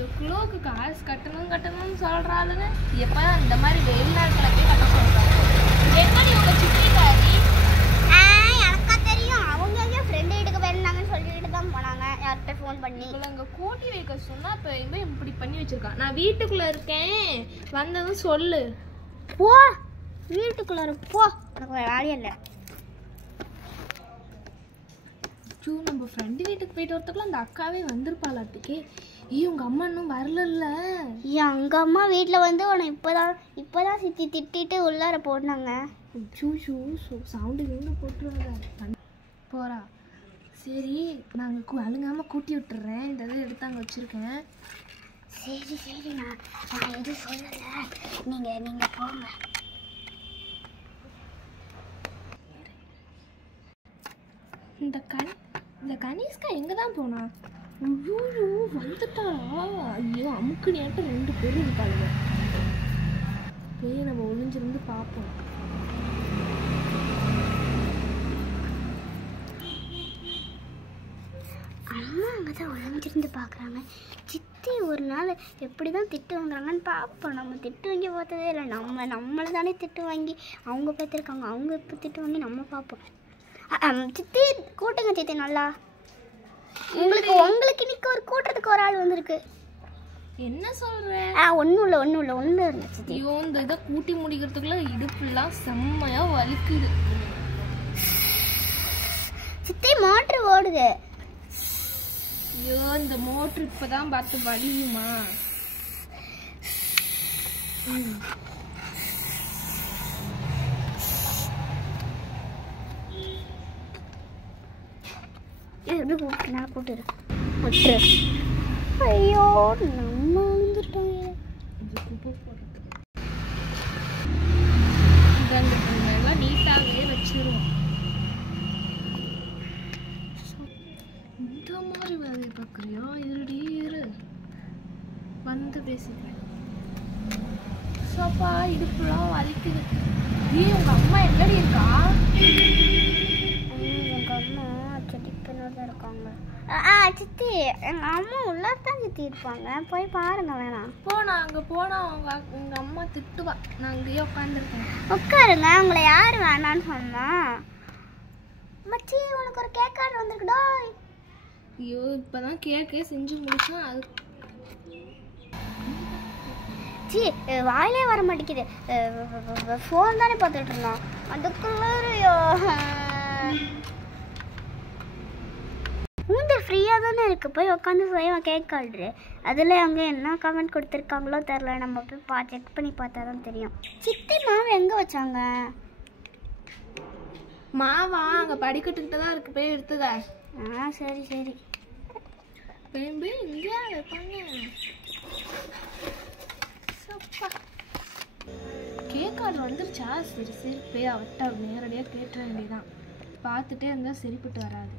இந்த குளோக்கு காசு கட்டணும்னு சொல்றாளுங்க. எப்ப இந்த மாதிரி வெயில் நாட்களை போய் கட்ட சொல்றாங்க. எங்கடி உங்க சித்திக்காரி? எனக்கா தெரியும். அவங்க ஃப்ரெண்ட் வீட்டுக்கு போயிருந்தாங்கன்னு சொல்லிட்டு தான் போனாங்க. யார்கிட்ட ஃபோன் பண்ணி இவங்க கூட்டி வைக்க சொன்னா இப்ப இப்படி பண்ணி வச்சிருக்கான். நான் வீட்டுக்குள்ள இருக்கேன், வந்ததும் சொல்லு. போ வீட்டுக்குள்ள போ, எனக்கு வேலையே இல்லை. நம்ம ஃப்ரெண்டு வீட்டுக்கு போயிட்டு வரத்துக்குள்ள அந்த அக்காவே வந்திருப்பாளாட்டுக்கே. உங்க அம்மா இன்னும் வரல. எங்க அம்மா வீட்டில் வந்து உன்னை இப்போதான் சித்தி திட்டிட்டு உள்ளார போட்டாங்க. சவுண்டு வேணும் போட்டுருவாங்க போறா. சரி நாங்கள் அழுங்காம கூட்டி விட்டுறேன். இந்த இது எடுத்து அங்கே வச்சிருக்கேன். சரி நான் எதுவும் சொல்லலை. நீங்கள் போங்க. இந்த கனிஷ்கா எங்கே தான் போனா? ஐயோ வந்துட்டாளா? ஐயோ அமுக்குனியாட்ட 2 பேரும் இருக்காளுங்க. போய் நம்ம ஒளிஞ்சிருந்து பார்ப்போம். அம்மா அங்கே தான் ஒழிஞ்சிருந்து பார்க்குறாங்க. சித்தி ஒரு நாள் எப்படி தான் திட்டு வாங்குறாங்கன்னு பார்ப்போம். நம்ம திட்டு வாங்கி பார்த்ததே இல்லை. நம்மளை தானே திட்டு வாங்கி அவங்க பார்த்துருக்காங்க. அவங்க இப்போ திட்டு வாங்கி நம்ம பார்ப்போம். சித்தி கூட்டுங்க சித்தி நல்லா. உங்களுக்கு இன்னைக்கு ஒரு கூட்டுறதுக்கு ஒரு ஆள் வந்திருக்கு. என்ன சொல்ற? ஒன்றும் இல்லை சித்தி. ஐயோ இந்த இதை கூட்டி முடிக்கிறதுக்குள்ள இடுப்புலாம் செம்மையா வலிக்குது. சித்தி மோட்டர் ஓடுது. ஐயோ இந்த மோட்டர் இப்பதான் பார்த்து வலியுமா? கூட்டு. ஐயோ நம்ம வந்துட்டோம். நீட்டாவே வச்சிருவோம். இந்த மாதிரி வேலையை பார்க்குறியா? இரு வந்து பேசிக்கிறேன். சோப்பா இடுப்புலாம் வலிக்குது. உங்க அம்மா எப்படி இருக்கா? எங்கள் அம்மா செடிப்பதான் இருக்காங்க. சித்தி எங்கள் அம்மா உள்ளதான் சித்தி இருப்பாங்க. போய் பாருங்க. வேணாம் நான் அங்கே போனால் உங்க அம்மா திட்டுவா. நான் அங்கேயே உட்காந்துருக்கேன். உட்காருங்க. உங்களை யார் வேணான்னு சொன்னா? மச்சி உனக்கு ஒரு கேக் ஆர்டர் வந்துருக்குடா. ஐயோ இப்போதான் கேக்கே செஞ்சு முடிச்சோம். அது வாயிலே வர மாட்டேங்குது. ஃபோன் தானே பார்த்துட்டு இருந்தோம். அதுக்குள்ளே ஃப்ரீயாக தானே இருக்குது. போய் உட்காந்து செய்வோம் கேக் ஆர்டரு. அதில் அவங்க என்ன கமெண்ட் கொடுத்துருக்காங்களோ தெரில. நம்ம போய் செக் பண்ணி பார்த்தா தான் தெரியும். சித்தி மாவு எங்கே வச்சாங்க? மாவா அங்கே படிக்கட்டுக்கிட்ட தான் இருக்கு. போய் எடுத்துக்க. சரி போய் இங்கேயா வைப்பாங்க? கேக் ஆர்டர் வந்துருச்சா? சரி போய் அவட்ட நேரடியாக கேட்ட வேண்டியதான். பார்த்துட்டே இருந்தால் சரிப்பட்டு வராது.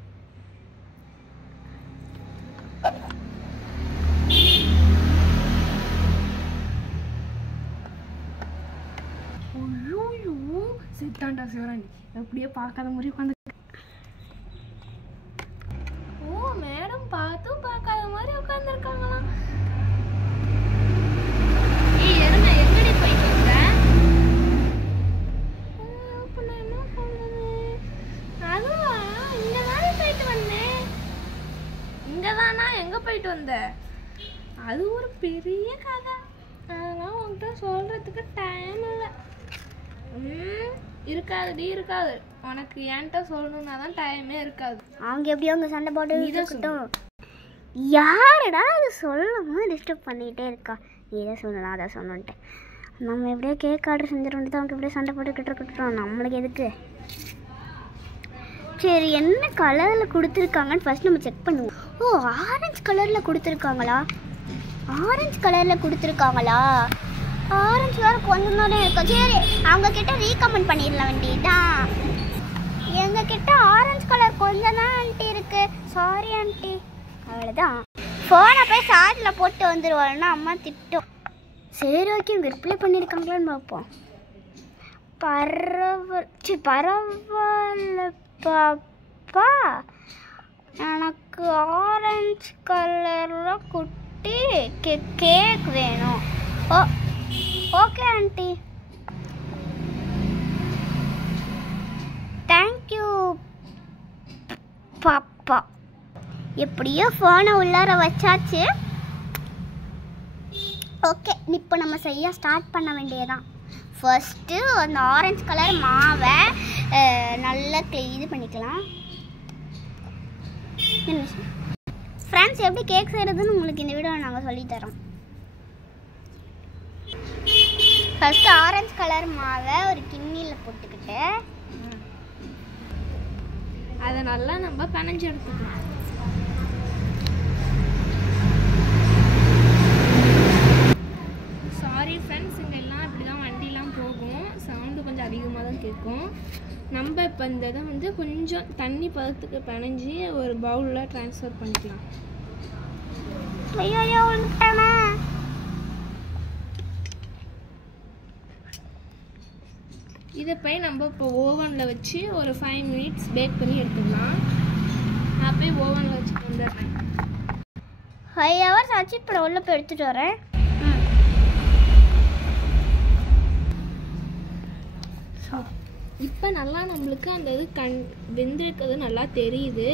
சித்தாண்டா சிவராணி அப்படியே பார்க்காத மாதிரி உட்காந்து. மேடம் பார்த்தும் பார்க்காத மாதிரி உட்காந்துருக்காங்களாம். எங்கடி போயிட்டு வந்த? என்ன பண்றது? அதுவா இங்கதானே போயிட்டு வந்தேன். இங்கதானா? எங்க போயிட்டு வந்த? அது ஒரு பெரிய கதை. அதெல்லாம் உன்கிட்ட சொல்றதுக்கு டைம் இல்லை. இருக்காது. உனக்கு என்கிட்ட சொல்லணும்னா தான் டைமே இருக்காது. அவங்க எப்படி அவங்க சண்டை போட்டு இருக்கட்டும். யாருடா அது சொல்லாம டிஸ்டர்ப் பண்ணிக்கிட்டே இருக்கா? இதை சொல்லலாம் அதை சொன்னோன்ட்டு நம்ம எப்படியோ கேக் ஆர்டர் செஞ்சிட்டு அவங்க எப்படியோ சண்டை போட்டுக்கிட்டு இருக்கட்டும். நம்மளுக்கு எதுக்கு? சரி என்ன கலரில் கொடுத்துருக்காங்கன்னு ஃபர்ஸ்ட் நம்ம செக் பண்ணுவோம். ஆரஞ்சு கலரில் கொடுத்துருக்காங்களா? ஆரஞ்சு வேறு கொஞ்சம் தானே இருக்கும். சரி அவங்க கிட்ட ரீகமெண்ட் பண்ணிடலாம் வேண்டியதான். எங்ககிட்ட ஆரஞ்சு கலர் கொஞ்சம் தான் ஆண்டி இருக்கு. Sorry aunty. அவ்வளோதான். ஃபோனை போய் சார்ஜில் போட்டு வந்துடுவாள்னா அம்மா திட்டும். சரி ஓகே இவங்க ரிப்ளை பண்ணியிருக்காங்களான்னு பார்ப்போம். பரவாயில்ல பாப்பா. எனக்கு ஆரஞ்சு கலரில் ஆண்டி கேக் வேணும். Okay aunty. தேங்க்யூ பாப்பா. எப்படியோ ஃபோனை உள்ளார வச்சாச்சு. ஓகே, இப்போ நம்ம செய்ய ஸ்டார்ட் பண்ண வேண்டியதான். ஃபர்ஸ்ட்டு அந்த ஆரஞ்சு கலர் மாவை நல்லா இது பண்ணிக்கலாம். ஃப்ரெண்ட்ஸ், எப்படி கேக் செய்கிறதுன்னு உங்களுக்கு இந்த வீடியோவில் நாங்கள் சொல்லித்தரோம். ஃபர்ஸ்ட் ஆரஞ்சு கலர் மாவை ஒரு கிண்ணியில் போட்டுக்கிட்டு அதை நல்லா நம்ம பிணைஞ்சு எடுத்துக்கலாம். சாரி ஃப்ரெண்ட்ஸ், இங்கே எல்லாம் இப்படி தான் வண்டிலாம் போகும், சவுண்டு கொஞ்சம் அதிகமாக தான் கேட்கும். நம்ம இப்போ இந்த இதை வந்து கொஞ்சம் தண்ணி பதத்துக்கு பிணைஞ்சி ஒரு பவுலில் ட்ரான்ஸ்ஃபர் பண்ணிக்கலாம். ஐயோ வந்துட்டானா. இதை போய் நம்ம இப்போ ஓவனில் வச்சு ஒரு 5 மினிட்ஸ் பேக் பண்ணி எடுத்துக்கலாம். நான் போய் ஓவனில் வச்சு வந்துடுறேன். 5 ஹவர்ஸ் ஆச்சு. இப்போ உள்ள போய் எடுத்துகிட்டு வரேன். இப்போ நல்லா நம்மளுக்கு அந்த இது வெந்திருக்கிறது நல்லா தெரியுது.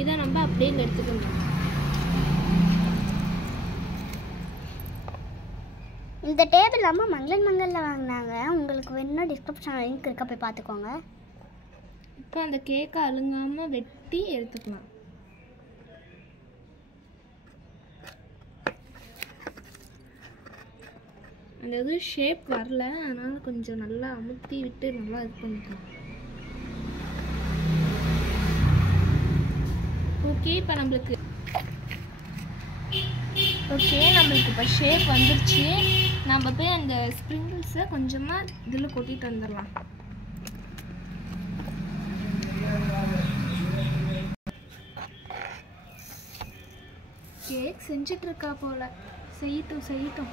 இதை நம்ம அப்படியே இங்கே எடுத்துக்கணும். இந்த டேபிள் அம்மா மங்களில் வாங்கினாங்க. உங்களுக்கு வேணும்னா டிஸ்கிரிப்ஷன் லிங்க் இருக்க, போய் பார்த்துக்கோங்க. இப்போ அந்த கேக்கை அழுங்காமல் வெட்டி எடுத்துக்கலாம். அந்த இது ஷேப் வரல, அதனால் கொஞ்சம் நல்லா அமுத்தி விட்டு நல்லா இது பண்ணிக்கலாம். ஓகே, இப்போ நம்மளுக்கு இப்போ ஷேப் வந்துருச்சு. நம்ம போய் அந்த ஸ்ப்ரிங்கிள்ஸை கொஞ்சமாக இதில் கொட்டிட்டு வந்துடலாம். கேக் செஞ்சிட்ருக்கா போல். செய்யட்டும்.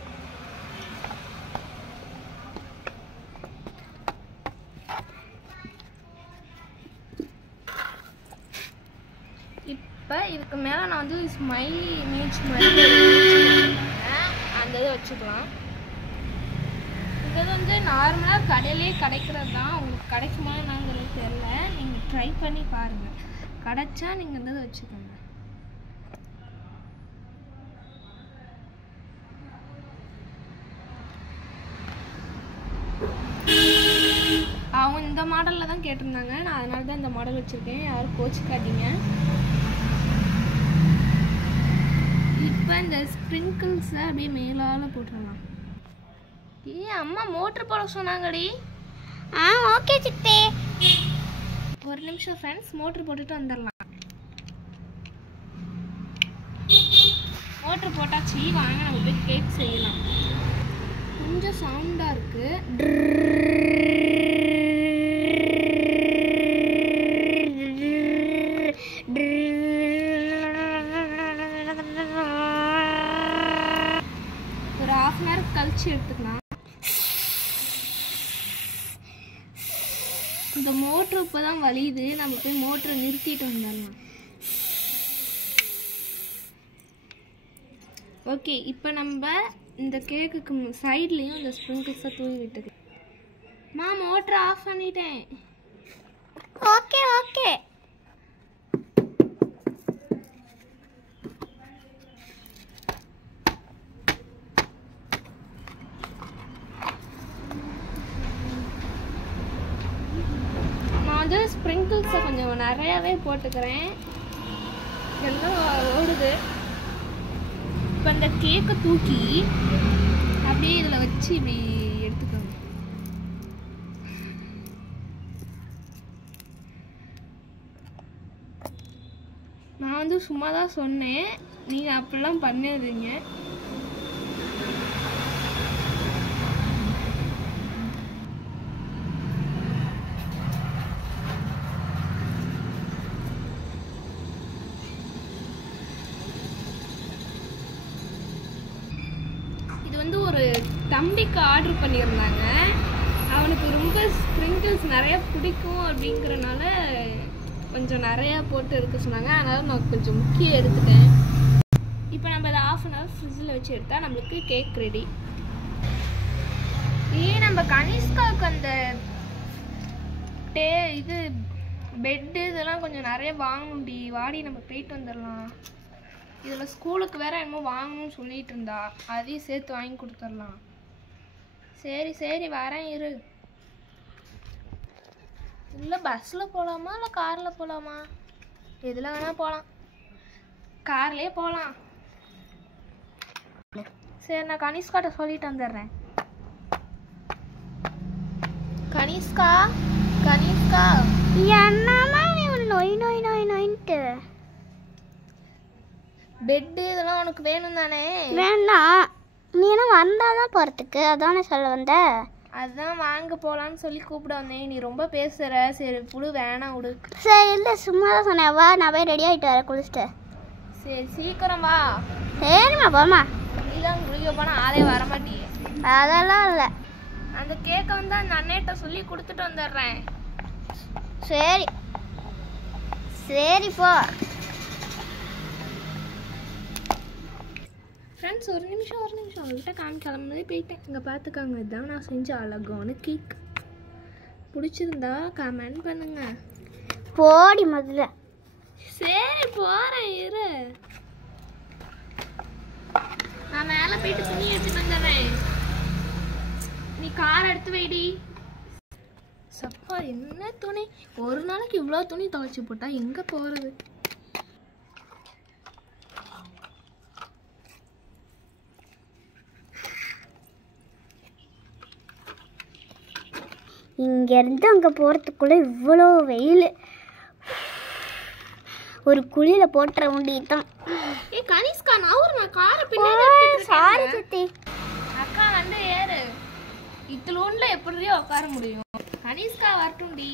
இப்போ இதுக்கு மேலே நான் வந்து ஸ்மைலி இமேஜ் மாதிரி அந்த இதை வச்சுக்கலாம். இது வந்து நார்மலாக கடையிலே கிடைக்கிறது தான். உங்களுக்கு கிடைக்குமா என்னங்கிறது தெரியல. நீங்கள் ட்ரை பண்ணி பாருங்கள். கிடைச்சா நீங்கள் இந்த இதை வச்சுக்கோங்க. அவங்க இந்த மாடலில் தான் கேட்டிருந்தாங்க. நான் அதனால தான் இந்த மாடல் வச்சுருக்கேன். யாரும் கோச்சிக்காதீங்க. இப்போ இந்த ஸ்ப்ரிங்கிள்ஸை அப்படியே மேலால் போட்டுடலாம். அம்மா மோட்ரு போட சொன்னாங்கடி. ஓகே சித்தே. ஒரு நிமிஷம் ஃப்ரெண்ட்ஸ், மோட்ரு போட்டுட்டு வந்துடலாம். மோட்ரு போட்டாச்சு. வாங்க நம்ம போய் கேக் செய்யலாம். கொஞ்சம் சவுண்டாக இருக்குது. ஒரு 1/2 hour கழிச்சு எடுத்துக்கலாம். இந்த மோட்ரு இப்போ தான் வலியுது. நம்ம போய் மோட்ரை நிறுத்திட்டு வந்துடலாம். ஓகே, இப்போ நம்ம இந்த கேக்குக்கு சைட்லேயும் இந்த ஸ்ப்ரிங்கிள்ஸை தூவி விட்டுக்கலாம். மோட்ரு ஆஃப் பண்ணிட்டேன். ஓகே. நான் வந்து ஸ்ப்ரிங்கிள்ஸை கொஞ்சம் நிறையாவே போட்டுக்கிறேன். எல்லாம் ஓடுது. இப்போ இந்த கேக்கை தூக்கி அப்படியே இதில் வச்சு இப்படி எடுத்துக்கோங்க. நான் வந்து சும்மா தான் சொன்னேன், நீங்கள் அப்படிலாம் பண்ணாதீங்க. இது வந்து ஒரு தம்பிக்கு ஆர்டர் பண்ணியிருந்தாங்க. அவனுக்கு ரொம்ப ஸ்ப்ரிங்கிள்ஸ் நிறைய பிடிக்கும் அப்படிங்கிறனால கொஞ்சம் நிறையா போட்டு எடுக்க சொன்னாங்க. அதனால் நான் கொஞ்சம் முக்கியம் எடுத்துட்டேன். இப்போ நம்ம அதை ஆஃப் 1/2 அன் ஹவர் ஃப்ரிட்ஜில் வச்சு எடுத்தால் நம்மளுக்கு கேக் ரெடி. நம்ம கனிஷ்காவுக்கு அந்த இது பெட்டு இதெல்லாம் கொஞ்சம் நிறைய வாங்கணும்டி. வாடி நம்ம போயிட்டு வந்துடலாம். இதில் ஸ்கூலுக்கு வேற என்னமோ வாங்கணும்னு சொல்லிட்டு இருந்தா, அதையும் சேர்த்து வாங்கி கொடுத்துடலாம். சரி சரி வரேன் இரு. இல்லை பஸ்ஸில் போகலாமா இல்லை காரில் போகலாமா? எதில் வேணால் போகலாம். கார்லேயே போகலாம். சரி நான் கனிஷ்காட்ட சொல்லிட்டு வந்துடுறேன். கனிஷ்கா கனிஷ்கா என்னமா நீ நோய் நோய் நோய் நோயின்ட்டு பெட்டு இதெல்லாம் உனக்கு வேணும் தானே? வேண்டாம், நீ என்ன வந்தாதான் போகிறதுக்கு, அதானே சொல்ல வந்த. அதுதான் வாங்க போகலான்னு சொல்லி கூப்பிட வந்தேன். நீ ரொம்ப பேசுகிற. சரி புடு வேணாம் விடு. சரி இல்லை சும்மா தான் சொன்னேன். வா நான் போய் ரெடி ஆகிட்டு வரேன் குளிச்சுட்டு. சரி சீக்கிரம் வா. சரிம்மா போம்மா. நீ தான் குளிக்க போனால் ஆளே வரமாட்டியே. அதெல்லாம் இல்லை. அந்த கேக்கை வந்து அந்த அண்ணேட்ட சொல்லி கொடுத்துட்டு வந்துடுறேன். சரி சரி போ. ஃப்ரெண்ட்ஸ் ஒரு நிமிஷம் அவங்கள்ட்ட கிளம்புனதே போயிட்டேன். இங்கே பார்த்துக்காங்க, இதுதான் நான் செஞ்ச அழகான கேக். பிடிச்சிருந்தா கமெண்ட் பண்ணுங்க. போடி முதல்ல. சரி போகிறேன் இரு. நான் மேலே போயிட்டு துணி எடுத்துட்டு வந்துடுறேன். நீ கார் எடுத்து வைடி. சப்பா என்ன துணி, ஒரு நாளைக்கு இவ்வளோ துணி துவைச்சி போட்டா எங்கே போகிறது? இங்கேருந்து அங்கே போகிறதுக்குள்ளே இவ்வளோ வெயில். ஒரு குழியில் போட்டுற வேண்டியதான். ஏ கனிஷ்கா நான் காரை பின்னாடி. சாரி சித்தி. அக்கா வந்து ஏறு. இத்தலோன்ல எப்படியோ உட்கார முடியும். கனிஷ்கா வரட்டும்டி.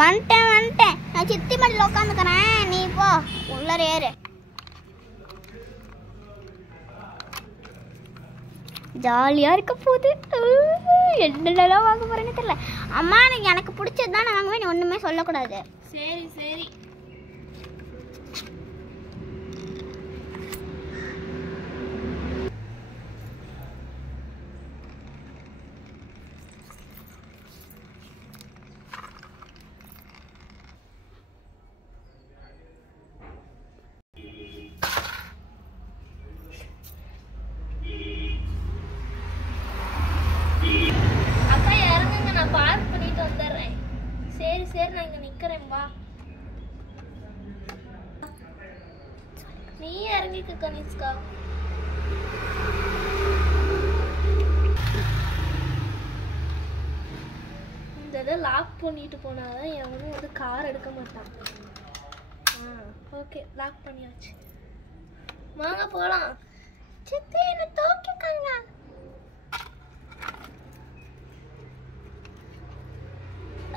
வந்துட்டேன். நான் சித்தி மடியில் உட்காந்துக்கிறேன், நீ போ உள்ளார ஏறு. ஜாலியாக இருக்க போகுது. என்னெல்லாம் வாங்க போகிறேன்னு தெரியல. அம்மா எனக்கு பிடிச்சது தான் நான் வாங்குவேன், நீ ஒன்றுமே சொல்லக்கூடாது. சரி சரி. அக்கா இறங்குங்க, நான் பார்க் பண்ணிட்டு வந்துடுறேன். சரி சரி நான் இங்கே நிற்கிறேன் வா. நீ இறங்கிக்க கனிஷ்கா. இந்த இதை லாக் பண்ணிட்டு போனாதான் எவனும் வந்து கார் எடுக்க மாட்டான். ஓகே லாக் பண்ணியாச்சு. வாங்க போகலாம். சித்தி என்ன தூக்கிக்கங்க.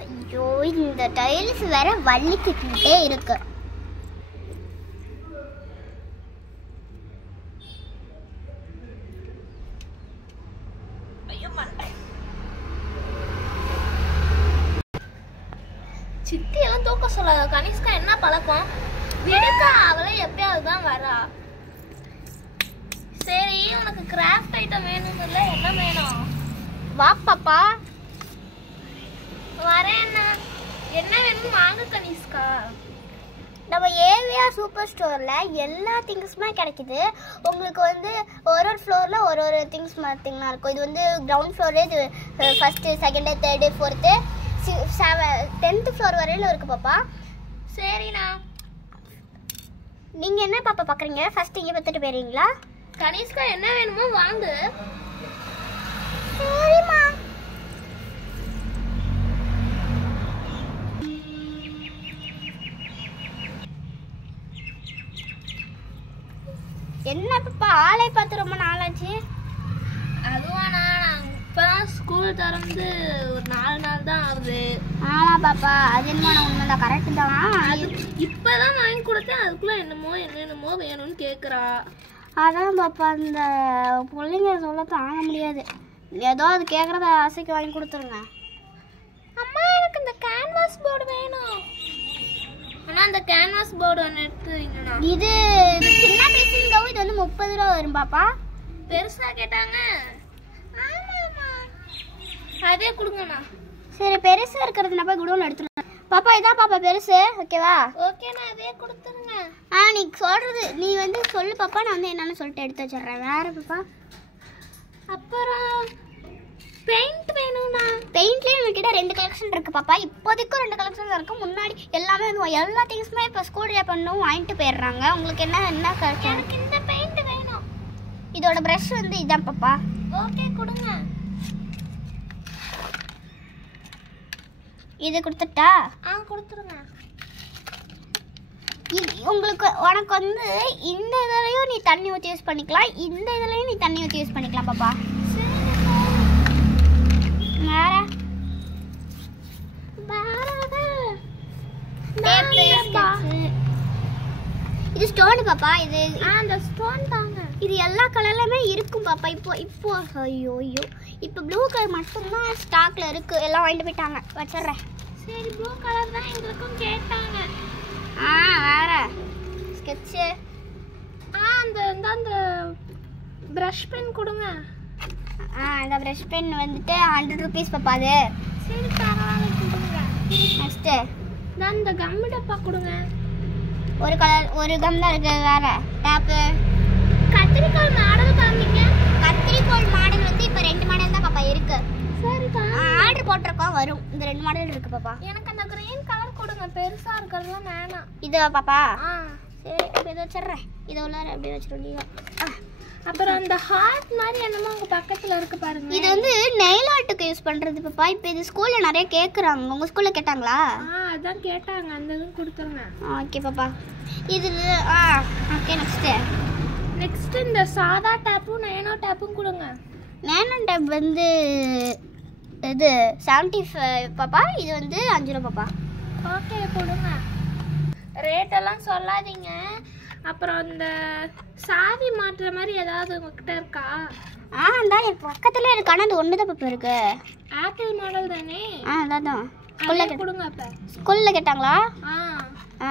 ஐயோ இந்த டைல்ஸ் வேற வலிக்கிட்டே இருக்கு. சித்தி எல்லாம் தூக்க சொல்லாத. கனிஷ்கா என்ன பழக்கம்? விடுக்கா, அவளே எப்பயாவது தான் வரா. சரி உனக்கு கிராஃப்ட் ஐட்டம் வேணும் இல்லை? என்ன வேணும்? வா பாப்பா. வரேன். என்ன வேணும் வாங்க கனிஷ்கா. நம்ம ஏவியா சூப்பர் ஸ்டோரில் எல்லா திங்ஸுமே கிடைக்குது. உங்களுக்கு வந்து ஒரு ஃப்ளோரில் ஒரு திங்ஸ் பார்த்தீங்கன்னா இருக்கும். இது வந்து கிரவுண்ட் ஃப்ளோரு, இது first second third fourth 10th floor வரையில இருக்குது பாப்பா. சரிண்ணா. நீங்கள் என்ன பாப்பா பார்க்குறீங்க? ஃபஸ்ட்டு இங்கே பார்த்துட்டு போயிடுறீங்களா? கனிஷ்கா என்ன வேணுமோ வாங்கு. சரிம்மா. என்ன பாப்பா ஆளை பார்த்து ரொம்ப நாளாச்சு? அதுவாண்ணா, நான் இப்போதான் ஸ்கூல் திறந்து ஒரு 4 நாள் தான் ஆகுது. ஆமாம் பாப்பா, அது என்னமோ உண்மைதான், கரெக்டு தான். அது இப்போதான் வாங்கி கொடுத்தேன். அதுக்குள்ளே என்னென்னமோ வேணும்னு கேட்குறா. அதான் பாப்பா, இந்த பிள்ளைங்க சொல்ல தாங்க முடியாது. ஏதோ அது கேட்குறத ஆசைக்கு வாங்கி கொடுத்துருங்க. அம்மா எனக்கு இந்த கேன்வாஸ் போர்டு வேணும். ஆனா அந்த கேன்வாஸ் போர்டு ஒன்று எடுத்து வைங்கண்ணா. இது சின்ன பீஸுங்கவும் இது வந்து 30 ரூபா வரும் பாப்பா. பெருசா கேட்டாங்க. அதே கொடுங்கண்ணா. சரி பெருசா இருக்கிறது நான் போய் குடோன்ல எடுத்துறேன். பாப்பா இதான் பாப்பா பெருசு, ஓகேவா? ஓகேண்ணா அதே கொடுத்துருங்க. நீ சொல்றது நீ வந்து சொல்லு பாப்பா, நான் வந்து என்னன்னு சொல்லிட்டு எடுத்து வச்சிடுறேன். வேற பாப்பா அப்புறம் பெயிண்ட் வேணும்ண்ணா. பெயிண்ட்லேயும் எங்ககிட்ட 2 கலெக்ஷன் இருக்குது பாப்பா. இப்போதைக்கும் 2 கலெக்ஷன் இருக்குது. முன்னாடி எல்லாமே வந்து எல்லா திங்ஸுமே இப்போ ஸ்கூல் டே பண்ணவும் வாங்கிட்டு போயிடுறாங்க. உங்களுக்கு என்ன கலெக்ஷன்? எனக்கு இந்த பெயிண்ட் வேணும். இதோட ப்ரஷ் வந்து இதான் பாப்பா. ஓகே கொடுங்க. இது கொடுத்துட்டா? கொடுத்துருங்க. உனக்கு வந்து இந்த இதுலையும் நீ தண்ணி ஊற்றி யூஸ் பண்ணிக்கலாம், இந்த இதுலையும் நீ தண்ணி ஊற்றி யூஸ் பண்ணிக்கலாம் பாப்பா. இது ஸ்டோன் பாப்பா. இது அந்த ஸ்டோன் தாங்க. இது எல்லா கலர்லயுமே இருக்கும் பாப்பா. இப்போ ஐயோ இப்போ ப்ளூ கலர் மட்டும்தான் ஸ்டாக்ல இருக்கு. எல்லாம் வாங்கிட்டு போயிட்டாங்க. வச்சிடுறேன். சரி ப்ளூ கலர் தான் எங்களுக்கும் கேட்டாங்க. வேற ஸ்கெட்ச். அந்த பிரஷ் பென் கொடுங்க. அந்த பிரஷ் பென் வந்துட்டு 100 rupees பாப்பா. அது சரி பரவாயில்ல கொடுங்க. நெக்ஸ்ட் இந்த கம் டப்பா கொடுங்க. ஒரு கம் தான் இருக்கு. வேற டேப். கத்திரிக்கோல் மாடல் காமிங்க. கத்திரிக்கோல் மாடல் வந்து இப்போ 2 மாடல் தான் பாப்பா இருக்கு. சரிக்கா ஆர்டர் போட்டிருக்கோம், வரும். இந்த 2 மாடல் இருக்கு பாப்பா. எனக்கு அந்த கிரீன் கலர் கொடுங்க. பெருசா இருக்கிறதுலாம் வேணாம். இது பாப்பா. சரி இப்போ இதை வச்சிடுறேன். இதை உள்ள அப்படியே வச்சிருந்தீங்க. அப்புறம் அந்த ஹார்ட் மாதிரி என்னமோ உங்க பக்கத்துல இருக்கு பாருங்க. இது வந்து நெயில் ஆர்ட்டுக்கு யூஸ் பண்றது பாப்பா. இப்போ இது ஸ்கூல்ல நிறைய கேக்குறாங்க. உங்க ஸ்கூல்ல கேட்டாங்களா? அதான் கேட்டாங்க. அந்த இதுவும் கொடுத்துருங்க. ஓகே பாப்பா. இது ஓகே. நெக்ஸ்ட் இந்த சாதா டேப்பும் நேனோ டேப்பும் கொடுங்க. நேனோ டேப் வந்து இது 75 பாப்பா. இது வந்து 5 ரூபா பாப்பா. ஓகே கொடுங்க. ரேட் எல்லாம் சொல்லாதீங்க. அப்புறம் இந்த சாவி மாட்டுற மாதிரி ஏதாவது உங்ககிட்ட இருக்கா? தான் என் பக்கத்துல இருக்கு. ஆனால் அது ஒன்று தான் பாப்பா இருக்கு. ஆப்பிள் மாடல் தானே? அதான் கொடுங்க. அப்போ ஸ்கூல்ல கேட்டாங்களா?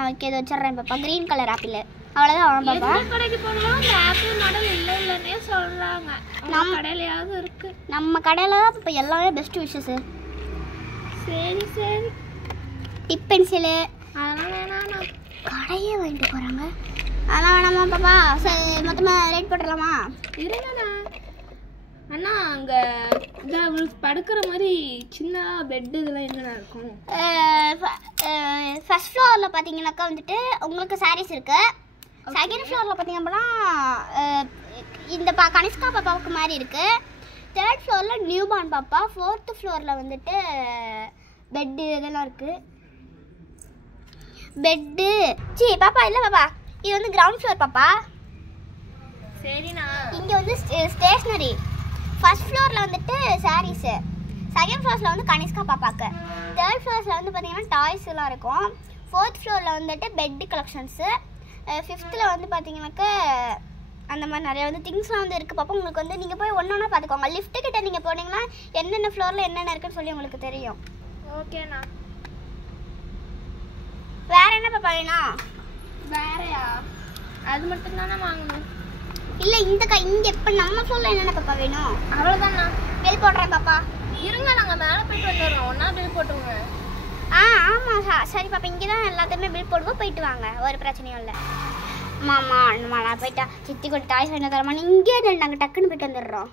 ஓகே இதை வச்சிடுறேன் பாப்பா. Green colour apple. அவ்வளோதான் பாப்பா. கடைக்கு போனாலும் இந்த ஆப்பிள் மாடல் இல்லைன்னே சொல்றாங்க. நம்ம கடையிலயாவது இருக்கு. நம்ம கடையில தான் இப்போ எல்லாமே பெஸ்ட் விஷஸ். சரி டிப் பென்சிலு அதெல்லாம் வேணாம். கடையே வாங்கிட்டு போகிறாங்க. அதெல்லாம் வேணாமா பாப்பா? சரி மொத்தமாக ரேட் போட்டுடலாமா? இருங்கண்ணா. அண்ணா அங்கே படுக்கிற மாதிரி சின்ன பெட்டு இதெல்லாம் என்னென்ன இருக்கும்? ஃபர்ஸ்ட் ஃப்ளோரில் பார்த்தீங்கன்னாக்கா வந்துட்டு உங்களுக்கு சாரீஸ் இருக்கு. செகண்ட் ஃப்ளோரில் பார்த்தீங்க அப்படின்னா இந்த கனிஷ்கா பாப்பாவுக்கு மாதிரி இருக்கு. தேர்ட் ஃப்ளோரில் நியூ பார்ன் பாப்பா. ஃபோர்த்து ஃப்ளோரில் வந்துட்டு பெட்டு இதெல்லாம் இருக்கு. பெட்டு பாப்பா இல்லை பாப்பா. இது வந்து கிரவுண்ட் ஃப்ளோர் பாப்பா. சரிண்ணா. இங்கே வந்து ஸ்டேஷ்னரி. ஃபர்ஸ்ட் ஃப்ளோரில் வந்துட்டு சாரீஸு. செகண்ட் ஃப்ளோரில் வந்து கனிஷ்கா பாப்பாக்கு. தேர்ட் ஃப்ளோரில் வந்து பார்த்தீங்கன்னா டாய்ஸ் எல்லாம் இருக்கும். ஃபோர்த் ஃப்ளோரில் வந்துட்டு பெட்டு கலெக்ஷன்ஸு. ஃபிஃப்த்தில் வந்து பார்த்தீங்கன்னாக்கா அந்த மாதிரி நிறைய வந்து திங்ஸ்லாம் வந்து இருக்குது பாப்பா. உங்களுக்கு வந்து நீங்கள் போய் ஒன்று ஒன்றா பார்த்துக்கோங்க. லிஃப்ட்டு கிட்ட நீங்கள் போனீங்கன்னா என்னென்ன ஃப்ளோரில் என்னென்ன இருக்குன்னு சொல்லி உங்களுக்கு தெரியும். ஓகேண்ணா. வேறு என்ன பாப்பா வேணும்? வேறையா? அது மட்டும் தானே வாங்கணும். இல்லை இங்கே இப்போ நம்ம ஃப்ளோரில் என்னென்ன பாப்பா வேணும்? அவ்வளோதாண்ணா. பில் போடுறேன் பாப்பா. இருங்க நாங்கள் மேலே போயிட்டு வந்துடுறோம். ஒன்றா பில் போட்டுருங்க. ஆமாம் சரி பாப்பா. இங்கே தான் எல்லாத்தையுமே பில் போடுவோம். போயிட்டு வாங்க, ஒரு பிரச்சனையும் இல்லை. மாமா நான் போயிட்டா சித்தி கூட டாய்ஸ் வாங்கி தரமா? இங்கே நாங்கள் டக்குன்னு போயிட்டு வந்துடுறோம்.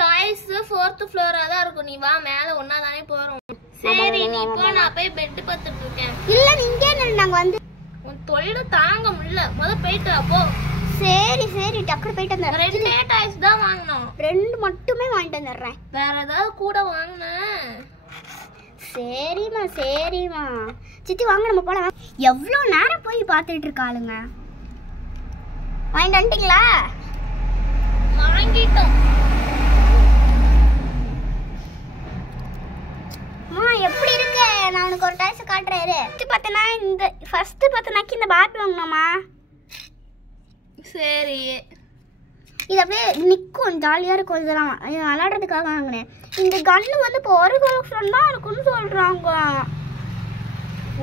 டாய்ஸ் 4th ஃப்ளோரா தான் இருக்கும். நீ வா, மேலே ஒன்றா தானே போகிறோம். சரி நீ இப்போ நான் போய் பெட்டு பார்த்துட்டு இருக்கேன். இல்லை இங்கே நாங்கள் வந்து உன் தொழில தாங்க முடியல. போயிட்டு அப்போ. சரி டக்குனு போயிட்டு வந்துடுறேன். 2 டாய்ஸ் தான் வாங்கினோம். 2 மட்டுமே வாங்கிட்டு வந்துடுறேன். வேற ஏதாவது கூட வாங்கினேன். சரிம்மா சித்தி வாங்க நம்ம போலாம். எவ்வளோ நேரம் போய் பார்த்துட்டு இருக்காளுங்க. வாங்கிட்டு வந்துட்டீங்களா? வாங்கிட்டோம். எப்படி இருக்கு? நான் உனக்கு ஒரு டாய்ஸ் காட்டுறேன். பார்த்தனா இந்த ஃபர்ஸ்ட் பார்த்தனாக்கி இந்த பார்பி வாங்கினோமா? சரி இது அப்படியே நிற்கும், ஜாலியாக இருக்கும். இதெல்லாம் விளாடுறதுக்காக வாங்கினேன். இந்த கன்று வந்து இப்போ ஒரு கலெக்ஷன் தான் இருக்குன்னு சொல்கிறாங்க.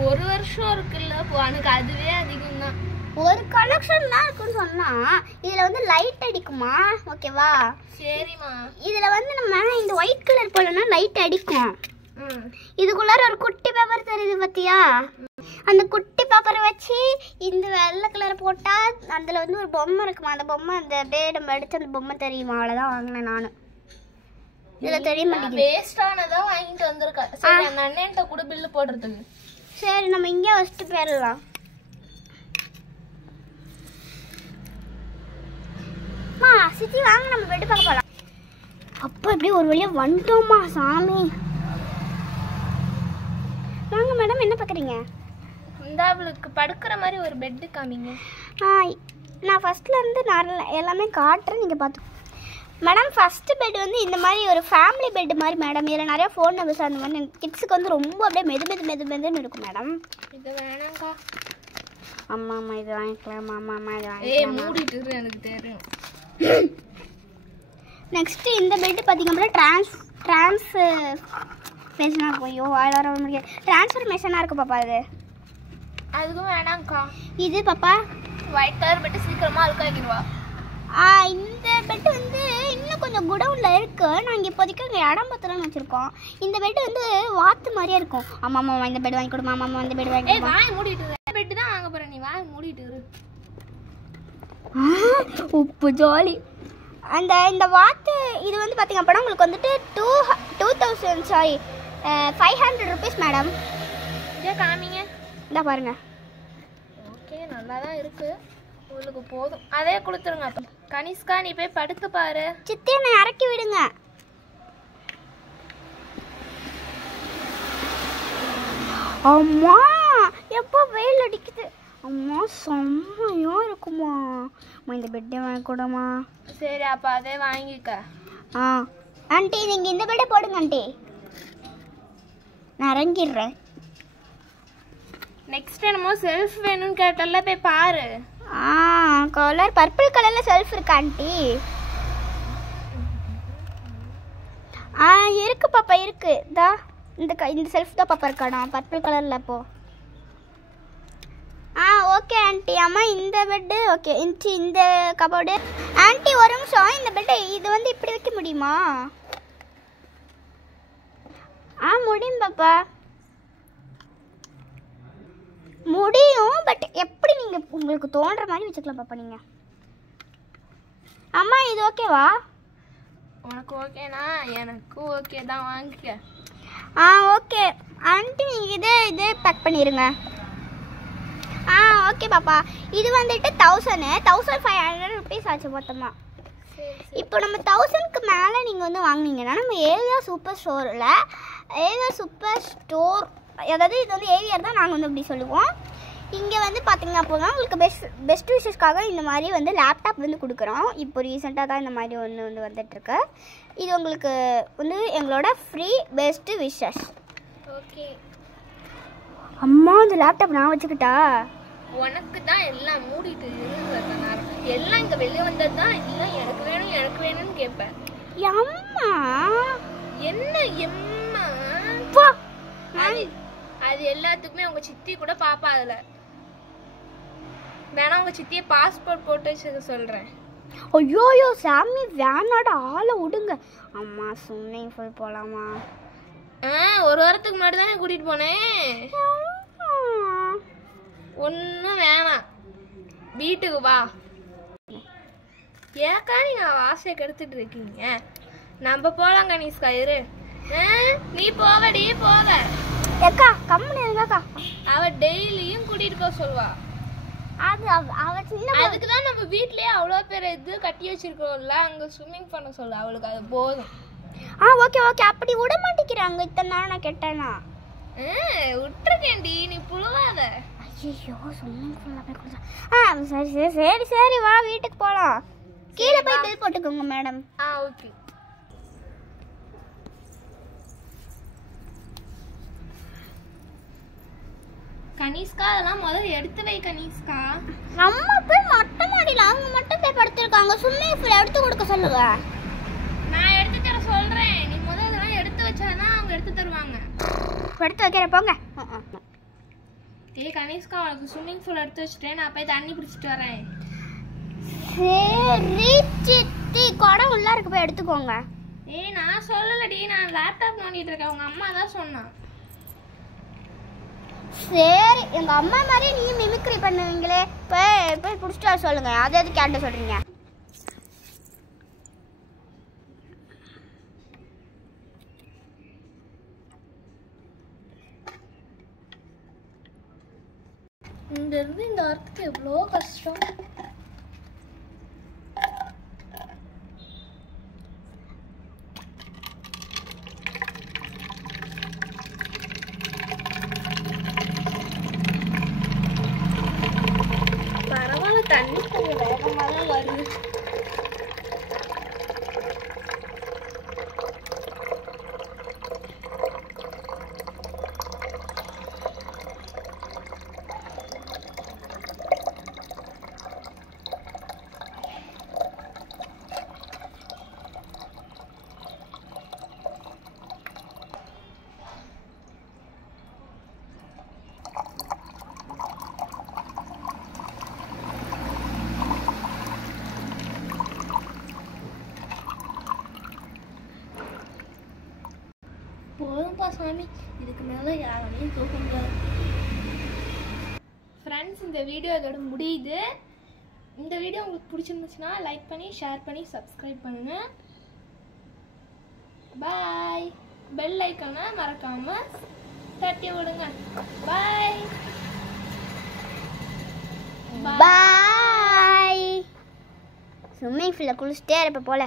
1 வருஷம் இருக்குல்ல, எனக்கு அதுவே அதிகம் தான். ஒரு கலெக்ஷன் தான் இருக்குன்னு சொன்னா இதுல வந்து லைட் அடிக்குமா? ஓகேவா? சரிம்மா. இதுல வந்து நம்ம இந்த ஒயிட் கலர் போலனா லைட் அடிக்கும். இதுக்குள்ளார ஒரு குட்டி பேப்பர் தெரியுது பாத்தியா? அந்த குட்டி பேப்பரை வச்சு இந்த வெள்ளை கலர் போட்டா அதுல வந்து ஒரு பொம்மை இருக்குமா, அந்த பொம்மை அந்த அப்படியே நம்ம அடிச்சு அந்த பொம்மை தெரியுமா? அவ்வளவுதான் வாங்கினேன் நானு. இதுல தெரிய மாட்டேங்குது. வேஸ்டானதா வாங்கிட்டு வந்திருக்கேன். சரி அந்த அண்ணன்ட்ட கூட பில்லு போடுறதுக்கு. சரி நம்ம இங்கே வச்சுட்டு போயிடலாம். சித்தி வாங்க நம்ம பெட்டு பார்க்க போகலாம். அப்போ இப்படி ஒரு வழியா வந்துட்டோமா சாமி. வாங்க மேடம், என்ன பார்க்குறீங்க? இந்த அவளுக்கு படுக்கிற மாதிரி ஒரு பெட்டு காமிங்க. நான் ஃபர்ஸ்ட்லேருந்து எல்லாமே காட்டுறேன், நீங்கள் பார்த்து. மேடம் ஃபஸ்ட்டு பெட் வந்து இந்த மாதிரி ஒரு ஃபேமிலி பெட்டு மாதிரி மேடம். இதில் நிறையா ஃபோன் நம்பர்ஸ் அந்த மாதிரி கிட்ஸுக்கு வந்து ரொம்ப அப்படியே மெதுன்னு இருக்கும் மேடம். இது வேணாங்க்கா. ஆமாம் இது வாங்கிக்கலாம். ஆமாம் இது வாங்கிக்கலாம். மூடிட்டு எனக்கு தெரியும். நெக்ஸ்ட்டு இந்த பெட்டு பார்த்திங்க அப்படின்னா மெஷனாக இருக்கும். ஐயோ வாயில் வர முடியாது. ட்ரான்ஸ்ஃபர்மேஷனாக இருக்குது பாப்பா. அதுக்கும் வேணாங்க்கா. இது பாப்பா ஒயிட் கலர் பெட்டு சீக்கிரமாக அழுக்காக்கிடுவா. இந்த பெட்டு வந்து இன்னும் கொஞ்சம் குடவுனில் இருக்குது. நாங்கள் இப்போதைக்கு இங்கே இடம் பத்திரம்னு வச்சுருக்கோம். இந்த பெட்டு வந்து வாத்து மாதிரியே இருக்கும். ஆமாம்மா இந்த பெட் வாங்கி கொடுமா, ஆமாம்மா இந்த பெட் வாங்கி கொடுமா. வாங்கி மூடிட்டு பெட்டு தான் வாங்க போகிறேன், நீ வாங்கி மூடிட்டு. உப்பு ஜாலி. இந்த வாத்து இது வந்து பார்த்திங்க அப்படின்னா உங்களுக்கு வந்துட்டு 500 ருபீஸ் மேடம். இதே காமிங்க. இந்த பாருங்க. ஓகே நல்லா தான் இருக்குது, உங்களுக்கு போதும். அதே கொடுத்துருங்க. அப்போ கனிஷ்கா நீ போய் படுத்து பாரு. சித்தி என்னை இறக்கி விடுங்க. அம்மா எப்போ வெயில் அடிக்குது. அம்மா செம்மையாக இருக்குமா. இந்த பெட்டே வாங்கி கூடமா. சரி அப்போ அதே வாங்கிக்க. ஆண்டி நீங்கள் இந்த பெட்டை போடுங்க ஆண்டி, நான் இறங்கிடுறேன். நெக்ஸ்ட் என்னமோ செல்ஃப் வேணும்னு கேட்டல, போய் பாரு. கலர் பர்பிள் கலரில் செல்ஃப் இருக்கா ஆண்டி? இருக்கு பாப்பா இருக்கு. இந்த செல்ஃப் தான் பாப்பா இருக்காடா பர்பிள் கலரில். இப்போ ஓகே ஆண்டி. அம்மா இந்த பெட்டு ஓகே. இந்த கபோர்டு ஆண்டி ஒரு நிமிஷம். இந்த பெட்டை இது வந்து இப்படி வைக்க முடியுமா? முடியும் பாப்பா, முடியும். பட் எப்படி நீங்கள் உங்களுக்கு தோன்ற மாதிரி வச்சுக்கலாம் பாப்பா நீங்கள். அம்மா இது ஓகேவா? உனக்கு ஓகேனா எனக்கும் ஓகே தான், வாங்கிக்க. ஓகே ஆண்டி நீங்கள் இதே பேக் பண்ணிடுங்க. ஓகே பாப்பா. இது வந்துட்டு 1500 ருபீஸ் ஆச்சு மொத்தமாக. இப்போ நம்ம 1000க்கு மேலே நீங்கள் வந்து வாங்கினீங்கன்னா நம்ம ஏவிஆர் சூப்பர் ஸ்டோரில் அதாவது இது வந்து ஏவிஆர் தான் நாங்கள் வந்து அப்படி சொல்லுவோம். இங்கே வந்து பார்த்தீங்க அப்படின்னா உங்களுக்கு பெஸ்ட் விஷஸ்க்காக இந்த மாதிரி வந்து லேப்டாப் வந்து கொடுக்குறோம். இப்போ ரீசெண்டாக தான் இந்த மாதிரி ஒன்று வந்து வந்துட்டுருக்கு. இது உங்களுக்கு வந்து எங்களோட ஃப்ரீ பெஸ்ட் விஷஸ். ஓகே அம்மா இந்த லேப்டாப் நான் வச்சுக்கிட்டா? உனக்கு தான் எல்லாம் மூடிட்டு எல்லாம் இங்கே வெளியே வந்தது தான். இல்லை எனக்கு வேணும்னு கேட்பேன். அம்மா என்ன எம்மா அது எல்லாத்துக்குமே உங்க சித்தி கூட பாப்பா. அதில் வேணா உங்க சித்தியை பாஸ்போர்ட் போட்டு வச்சுக்க சொல்றேன். ஐயோயோ சாமி வேணாட ஆளை விடுங்க. அம்மா ஸ்விம்மிங் பூல் போலாமா? ஒரு வாரத்துக்கு முன்னாடி தானே கூட்டிட்டு போனேன். ஒன்றும் வேணாம், வீட்டுக்கு வா. ஏக்கா நீங்க ஆசையை கெடுத்துட்டு இருக்கீங்க? நம்ம போலாம் கனிஷ்கா. இரு நீ போவடி போவ. ஏக்கா கம்முனு இருங்கக்கா. அவ டெய்லியும் கூட்டிட்டு போக சொல்வா. அதுக்கு தான் நம்ம வீட்லயே அவ்வளோ பேர் இது கட்டி வச்சிருக்கோம்ல, அங்க ஸ்விம்மிங் பண்ண சொல்ல அவளுக்கு அது போதும். ஓகே அப்படி விட மாட்டேங்கிறாங்க. இத்தனை நாள் நான் கேட்டேனா? விட்டுருக்கேன்டி, நீ புழுவாத. ஐயோ ஸ்விம்மிங் பூல்ல போய் கொடுத்தா. சரி வா வீட்டுக்கு போகலாம். கீழே போய் பில் போட்டுக்கோங்க மேடம். ஓகே. கனிஷ்கா அதெல்லாம் முதல்ல எடுத்து வை கனிஷ்கா. நம்ம போய் மொட்டை மாடியில் அவங்க மட்டும் போய் படுத்துருக்காங்க. ஸ்விம்மிங் பூல் எடுத்து கொடுக்க சொல்லுங்க. நான் எடுத்து தர சொல்றேன். நீ முதல்ல எடுத்து வச்சாதான் அவங்க எடுத்து தருவாங்க. எடுத்து வைக்கிற போங்க. டேய் கனிஷ்கா உனக்கு ஸ்விம்மிங் பூல் எடுத்து வச்சுட்டேன், நான் போய் தண்ணி பிடிச்சிட்டு வரேன். சரி சித்தி, குடம் உள்ள இருக்கு, போய் எடுத்துக்கோங்க. ஏய் நான் சொல்லலடி, நான் லேப்டாப் நோண்டிட்டு இருக்கேன், உங்க அம்மா தான் சொன்னான். சரி, எங்க அம்மா மாதிரி நீ மிமிக்ரி பண்ணுவீங்களே, போய் போய் பிடிச்சிட்டு வர சொல்லுங்க. அதை எது கேட்ட சொல்றீங்க? இங்க இருந்து இந்த அர்த்தத்துக்கு எவ்வளோ கஷ்டம். பரவாயில்ல, தண்ணி கொஞ்சம் வேகமாக தான் வருது. போதும்பா சாமி, இதுக்கு மேலே யாராலையும் தூக்க முடியாது. ஃப்ரெண்ட்ஸ், இந்த வீடியோ இதோட முடியுது. இந்த வீடியோ உங்களுக்கு பிடிச்சிருந்துச்சுன்னா லைக் பண்ணி ஷேர் பண்ணி சப்ஸ்கிரைப் பண்ணுங்க. பாய். பெல் ஐக்கானை மறக்காம தட்டி விடுங்க. பாய் பாய். ஸ்விம்மிங் பூல்ல குளிச்சுட்டே இருப்ப போல.